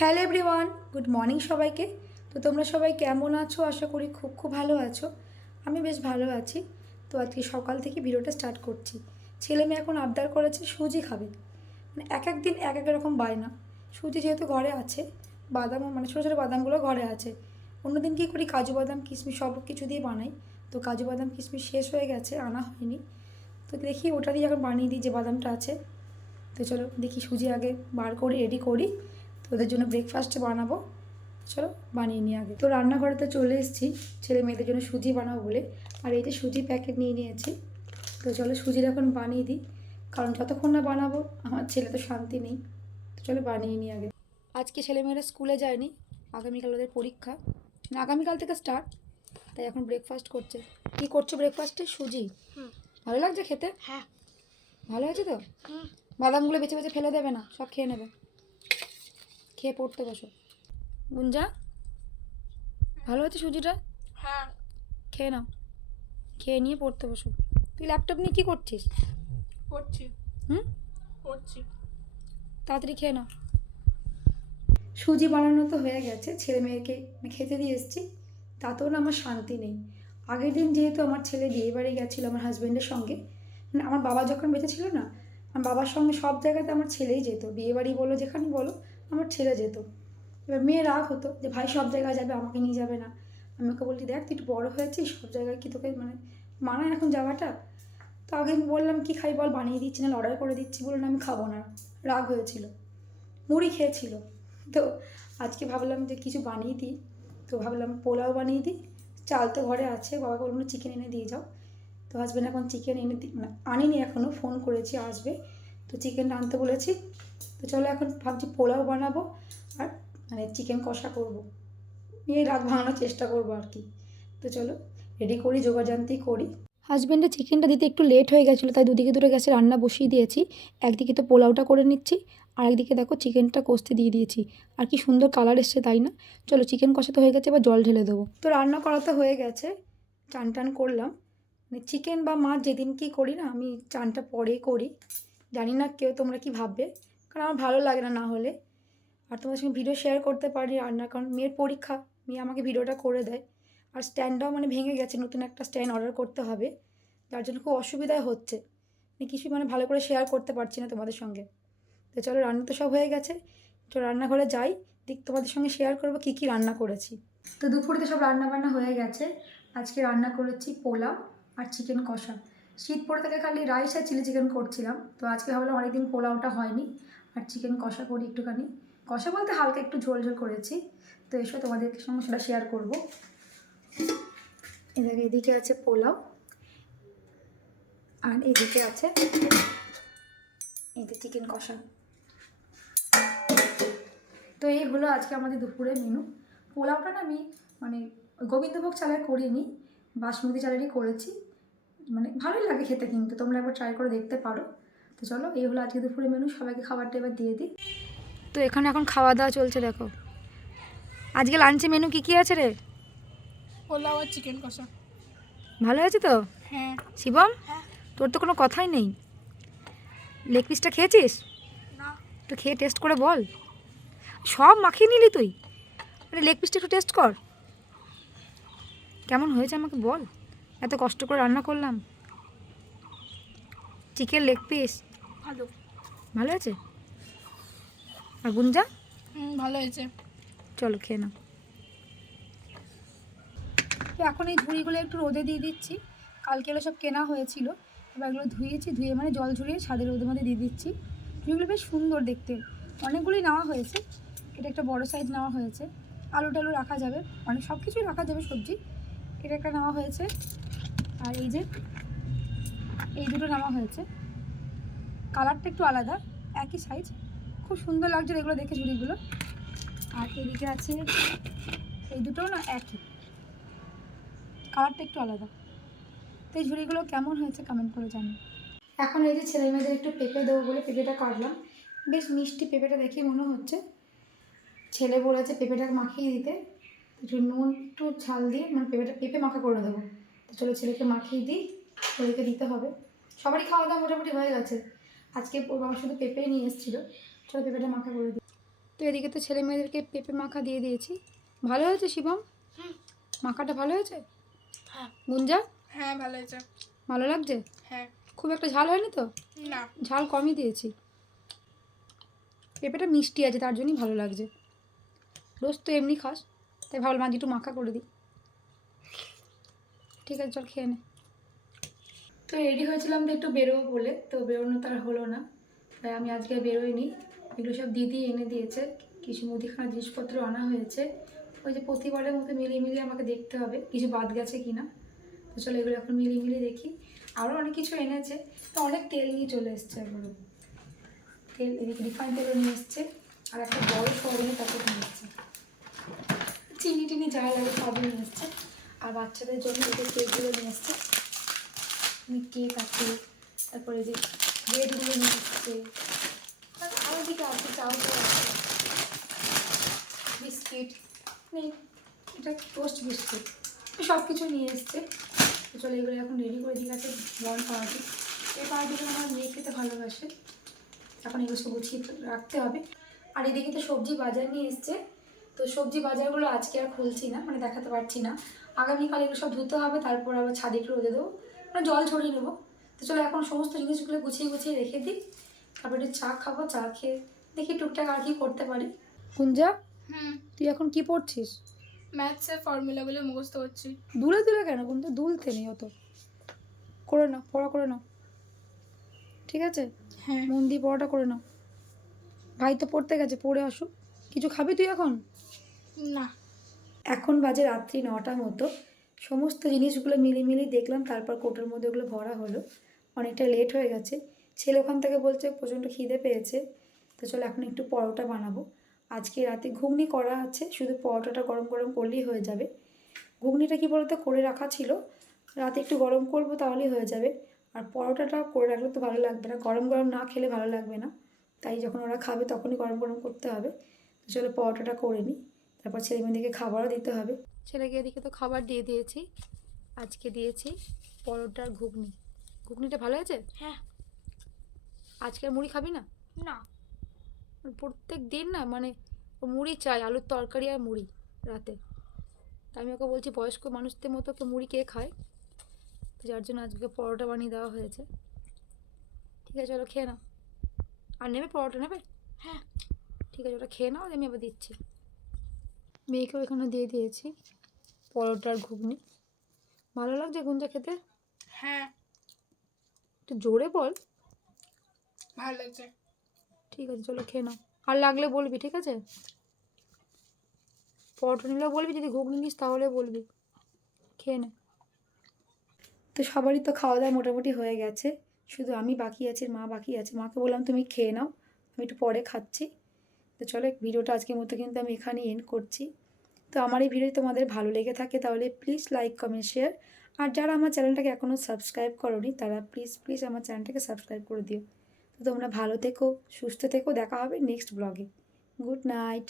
Hello everyone, good morning সবাইকে। তো তোমরা সবাই কেমন আছো? আশা করি খুব খুব ভালো আছো। আমি বেশ ভালো আছি। তো আজকে সকাল থেকে ভিডিওটা স্টার্ট করছি। ছেলে মেয়ে এখন আবদার করেছে সুজি খাবে, মানে এক এক দিন এক এক রকম বায়না। সুজি যেহেতু ঘরে আছে, বাদামও মানে ছোটো ছোটো বাদামগুলো ঘরে আছে। অন্যদিন কী করি, কাজু বাদাম কিশমিশ সব কিছু দিয়ে বানাই। তো কাজু বাদাম কিশমিশ শেষ হয়ে গেছে, আনা হয়নি। তো দেখি ওটা দিয়ে এখন বানিয়ে দিই যে বাদামটা আছে। তো চলো দেখি সুজি আগে বার করে রেডি করি। তো ওদের জন্য ব্রেকফাস্ট বানাবো, চলো বানিয়ে নিই আগে। তো রান্নাঘরেতে চলে এসেছি ছেলে মেয়েদের জন্য সুজি বানাবো বলে। আর এই যে সুজি প্যাকেট নিয়ে নিয়েছি। তো চলো সুজির এখন বানিয়ে দিই, কারণ যতক্ষণ না বানাবো আমার ছেলে তো শান্তি নেই। তো চলো বানিয়ে নিই আগে। আজকে ছেলেমেয়েরা স্কুলে যায়নি, আগামীকাল ওদের পরীক্ষা, মানে আগামীকাল থেকে স্টার্ট। তাই এখন ব্রেকফাস্ট করছে। কি করছো ব্রেকফাস্টে? সুজি। ভালো লাগছে খেতে? হ্যাঁ, ভালো হয়েছে তো? বাদামগুলো বেছে বেছে ফেলে দেবে না, সব খেয়ে নেবে। খেয়ে পড়তে বসো। গুঞ্জা, ভালো হয়েছে সুজিটা? হ্যাঁ, খেয়ে নাও, খেয়ে নিয়ে পড়তে বসো। তুই ল্যাপটপ নিয়ে কী করছিস? পড়ছি হুম, পড়ছি। তাড়াতাড়ি খেয়ে নাও। সুজি বানানো তো হয়ে গেছে, ছেলে মেয়েকে খেতে দিয়ে এসেছি। তাতেও না আমার শান্তি নেই। আগের দিন যেহেতু আমার ছেলে বিয়ে বাড়ি গেছিলো আমার হাজব্যান্ডের সঙ্গে, মানে আমার বাবা যখন বেঁচে ছিল না, আমার বাবার সঙ্গে সব জায়গাতে আমার ছেলেই যেত। বিয়ে বাড়ি বলো যেখানে বলো, আমার ছেলে যেত। এবার মেয়ে রাগ হতো যে ভাই সব জায়গায় যাবে, আমাকে নিয়ে যাবে না। আমি ওকে বলছি, দেখ তুই একটু বড়ো হয়েছিস, সব জায়গায় কি তোকে মানে মানায় এখন যাওয়াটা? তো আগে আমি বললাম কি খাই বল, বানিয়ে দিচ্ছি না অর্ডার করে দিচ্ছি, বলুন আমি খাবো না। রাগ হয়েছিল, মুড়ি খেয়েছিল। তো আজকে ভাবলাম যে কিছু বানিয়ে দিই। তো ভাবলাম পোলাও বানিয়ে দিই। চাল তো ঘরে আছে, বাবাকে বললাম চিকেন এনে দিয়ে যাও। তো হাজব্যান্ড এখন চিকেন এনে মানে আনিনি এখনও, ফোন করেছি আসবে। তো চিকেনটা আনতে বলেছি। তো চলো এখন ভাবছি পোলাও বানাবো আর মানে চিকেন কষা করবো, নিয়ে রাগ ভাঙানোর চেষ্টা করবো আর কি। তো চলো রেডি করি, জোগাড়জান্তি করি। হাজব্যান্ডের চিকেনটা দিতে একটু লেট হয়ে গেছিলো, তাই দুদিকে দুটো গ্যাসে রান্না বসিয়ে দিয়েছি। একদিকে তো পোলাওটা করে নিচ্ছি, আর একদিকে দেখো চিকেনটা কষতে দিয়ে দিয়েছি। আর কি সুন্দর কালার এসছে তাই না? চলো চিকেন কষা তো হয়ে গেছে, এবার জল ঢেলে দেবো। তো রান্না করা তো হয়ে গেছে, চান টান করলাম। মানে চিকেন বা মাছ যেদিন কি করি না, আমি চানটা পরে করি। জানি না কেউ তোমরা কি ভাববে, কারণ আমার ভালো লাগে না না হলে। আর তোমাদের সঙ্গে ভিডিও শেয়ার করতে পারি রান্নার, কারণ মেয়ের পরীক্ষা, মেয়ে আমাকে ভিডিওটা করে দেয়। আর স্ট্যান্ডটাও মানে ভেঙে গেছে, নতুন একটা স্ট্যান্ড অর্ডার করতে হবে, যার জন্য খুব অসুবিধায় হচ্ছে। আমি কিছু মানে ভালো করে শেয়ার করতে পারছি না তোমাদের সঙ্গে। তো চলো রান্না তো সব হয়ে গেছে, তো রান্নাঘরে যাই, দিক তোমাদের সঙ্গে শেয়ার করবো কী কী রান্না করেছি। তো দুপুরে তো সব রান্না বান্না হয়ে গেছে। আজকে রান্না করেছি পোলাও আর চিকেন কষা। শীত পড়ে থেকে খালি রাইস আর চিলি চিকেন করছিলাম, তো আজকে ভাবলাম অনেকদিন পোলাওটা হয়নি, আর চিকেন কষা করি একটুখানি। কষা বলতে হালকা একটু ঝোল ঝোল করেছি। তো এসো তোমাদের সঙ্গে সেটা শেয়ার করবো। এদিকে আছে পোলাও, আর এদিকে আছে এই যে চিকেন কষা। তো এই হলো আজকে আমাদের দুপুরের মেনু। পোলাওটা না আমি মানে গোবিন্দভোগ চালের করিনি, বাসমতি চালেরই করেছি। মানে ভালোই লাগে খেতে, কিন্তু তোমরা একবার ট্রাই করে দেখতে পারো। তো চলো এই হলো আজকে দুপুরের মেনু, সবাইকে খাবারটা এবার দিয়ে দিই। তো এখানে এখন খাওয়া দাওয়া চলছে, দেখো আজকে লাঞ্চে মেনু কী কী আছে রে? পোলাও আর চিকেন কষা। ভালো হয়েছে তো? হ্যাঁ। শিবম, হ্যাঁ। তোর তো কোনো কথাই নেই। লেগ পিসটা খেয়েছিস? না। একটু খেয়ে টেস্ট করে বল। সব মাখিয়ে নিলি তুই? আরে লেগ পিসটা একটু টেস্ট কর, কেমন হয়েছে আমাকে বল। এত কষ্ট করে রান্না করলাম, চিকেন লেগ পিস। ভালো। ভালো আছে? আর গুঞ্জা? ভালো হয়েছে। চলো খেয়ে নাও। তো এখন এই ঝুড়িগুলো একটু রোদে দিয়ে দিচ্ছি। কালকে এগুলো সব কেনা হয়েছিল, এবার এগুলো ধুয়েছি, ধুয়ে মানে জল ঝরিয়ে ছাদের রোদের মধ্যে দিয়ে দিচ্ছি। ঝুড়িগুলো বেশ সুন্দর দেখতে, অনেকগুলোই নেওয়া হয়েছে। এটা একটা বড় সাইজ নেওয়া হয়েছে, আলু টালু রাখা যাবে, অনেক সব কিছুই রাখা যাবে সবজি। এটা একটা নেওয়া হয়েছে, আর এই যে এই দুটো নেওয়া হয়েছে। কালারটা একটু আলাদা, একই সাইজ, খুব সুন্দর লাগছে এগুলো দেখে ঝুড়িগুলো। আর এদিকে আছে এই দুটোও না একই, কালারটা একটু আলাদা। তো এই ঝুড়িগুলো কেমন হয়েছে কমেন্ট করে জানি। এখন এই যে ছেলে মেয়েদের একটু পেঁপে দেবো বলে পেঁপেটা কাটলাম, বেশ মিষ্টি পেঁপেটা দেখে মনে হচ্ছে। ছেলে বলেছে পেঁপেটা মাখিয়ে দিতে, একটু নুন একটু ঝাল দিয়ে মানে পেঁপে মাখা করে দেবো। তো চলো ছেলেকে মাখিয়ে দিই, ছেলেকে দিতে হবে। সবারই খাওয়া দাওয়া মোটামুটি হয়ে গেছে। আজকে ওর বাবা শুধু পেঁপেই নিয়ে এসেছিলো, চলো পেঁপেটা মাখা করে দিই। তো এদিকে তো ছেলে মেয়েদেরকে পেঁপে মাখা দিয়ে দিয়েছি। ভালো হয়েছে শিবম? মাখাটা ভালো হয়েছে? হ্যাঁ। গুঞ্জা হ্যাঁ ভালো হয়েছে। ভালো লাগছে? হ্যাঁ। খুব একটা ঝাল হয়নি তো? না। ঝাল কমই দিয়েছি। পেঁপেটা মিষ্টি আছে, তার জন্যই ভালো লাগছে। রোজ তো এমনি খাস, তাই ভাবলাম আজ একটু মাখা করে দিই। ঠিক আছে, চল খেয়ে নে। তো রেডি হয়েছিলাম তো একটু বেরোবো বলে, তো বেরোনো তার হলো না, তাই আমি আজকে বেরোইনি। এগুলো সব দিদি এনে দিয়েছে, কিছু মুদিখানা জিনিসপত্র আনা হয়েছে। ওই যে প্রতিবারের মতো মিলিয়ে মিলিয়ে আমাকে দেখতে হবে কিছু বাদ গেছে কিনা। তো চলো এগুলো এখন মিলিয়ে মিলিয়ে দেখি। আরও অনেক কিছু এনেছে, তো অনেক তেল নিয়ে চলে এসছে এগুলো। তেল এদিকে রিফাইন তেলও নিয়ে এসছে, আর একটা বড় সয়াবিনের প্যাকেট নিয়ে এসছে। চিনি টিনি যা লাগে সবই নিয়ে এসছে। আর বাচ্চাদের জন্য এই যে কেকগুলো নিয়ে এসছে, কেক আছে, তারপরে যে ব্রেডগুলো নিয়ে এসছে, আরও দিকে আছে, চাউমিন আছে, বিস্কিট নেই, এটা টোস্ট বিস্কিট, সব কিছু নিয়ে এসছে। তো চলো এগুলো এখন রেডি করে দিয়ে গেছে বল পাউরুটি। এই পাউরুটিগুলো আমার মেয়ে খেতে ভালোবাসে, এখন এগুলো সব গুছিয়ে রাখতে হবে। আর এদিকে তো সবজি বাজার নিয়ে এসছে, তো সবজি বাজারগুলো আজকে আর খুলছি না, মানে দেখাতে পারছি না। আগামীকাল এগুলো সব ধুতে হবে, তারপর আবার ছাদে একটু রোদে দেবো, মানে জল ছড়িয়ে নেবো। তো চলো এখন সমস্ত জিনিসগুলো গুছিয়ে গুছিয়ে রেখে দিই, তারপর একটু চা খাবো, চা খেয়ে দেখি টুকটাক আর কি করতে পারি। কুঞ্জা, তুই এখন কি পড়ছিস? ম্যাথসের ফর্মুলাগুলো মুখস্থ করছি। দূরে দূরে কেন? কুঞ্জা দুলতে নেই অত, করে নাও, পড়া করে নাও, ঠিক আছে? হ্যাঁ। মন দিয়ে পড়াটা করে নাও। ভাই তো পড়তে গেছে, পড়ে আসুক। কিছু খাবি তুই এখন? না। এখন বাজে রাত্রি 9টা মতো। সমস্ত জিনিসগুলো মিলিয়ে দেখলাম, তারপর কোটোর মধ্যে ওগুলো ভরা হলো। অনেকটা লেট হয়ে গেছে। ছেলে ওখান থেকে বলছে প্রচণ্ড খিদে পেয়েছে, তো চলো এখন একটু পরোটা বানাবো। আজকে রাতে ঘুগনি করা আছে, শুধু পরোটাটা গরম গরম করলেই হয়ে যাবে। ঘুগনিটা কী বলতো করে রাখা ছিল, রাতে একটু গরম করবো তাহলেই হয়ে যাবে। আর পরোটাটা করে রাখলে তো ভালো লাগবে না, গরম গরম না খেলে ভালো লাগবে না, তাই যখন ওরা খাবে তখনই গরম গরম করতে হবে। তো চলো পরোটাটা করে নিই, তারপর ছেলে মেয়েদেরকে খাবারও দিতে হবে। ছেলেকে এদিকে তো খাবার দিয়ে দিয়েছি, আজকে দিয়েছি পরোটার ঘুগনি। ঘুগনিটা ভালো আছে? হ্যাঁ। আজকে আর মুড়ি খাবি না? না। প্রত্যেক দিন না, মানে ও মুড়ি চাই, আলুর তরকারি আর মুড়ি রাতে। তা আমি ওকে বলছি বয়স্ক মানুষদের মতো ওকে মুড়ি কে খায়, তো যার জন্য আজকে পরোটা বানিয়ে দেওয়া হয়েছে। ঠিক আছে চলো খেয়ে নাও। আর নেবে পরোটা নেবে? হ্যাঁ। ঠিক আছে, ওটা খেয়ে নাও, আমি আবার দিচ্ছি। মেয়েকেও এখানে দিয়ে দিয়েছি পরোটার ঘুগনি। ভালো লাগছে গুঞ্জা খেতে? হ্যাঁ একটু জোরে বল। ভালো লাগছে। ঠিক আছে চলো খেয়ে নাও, আর লাগলে বলবি, ঠিক আছে? পরোটা নিলেও বলবি, যদি ঘুগনি নিস তাহলে বলবি। খেয়ে নে। তো সবারই তো খাওয়া দাওয়া মোটামুটি হয়ে গেছে, শুধু আমি বাকি আছি, মা বাকি আছে। মাকে বললাম তুমি খেয়ে নাও, আমি একটু পরে খাচ্ছি। তো চলো ভিডিওটা আজকের মতো কিন্তু আমি এখানেই এন্ড করছি। তো আমার এই ভিডিও তোমাদের ভালো লেগে থাকে তাহলে প্লিজ লাইক কমেন্ট শেয়ার, আর যারা আমার চ্যানেলটাকে এখনও সাবস্ক্রাইব করোনি তারা প্লিজ প্লিজ আমার চ্যানেলটাকে সাবস্ক্রাইব করে দিও। তো তোমরা ভালো থেকো, সুস্থ থেকো, দেখা হবে নেক্সট ব্লগে। Good night.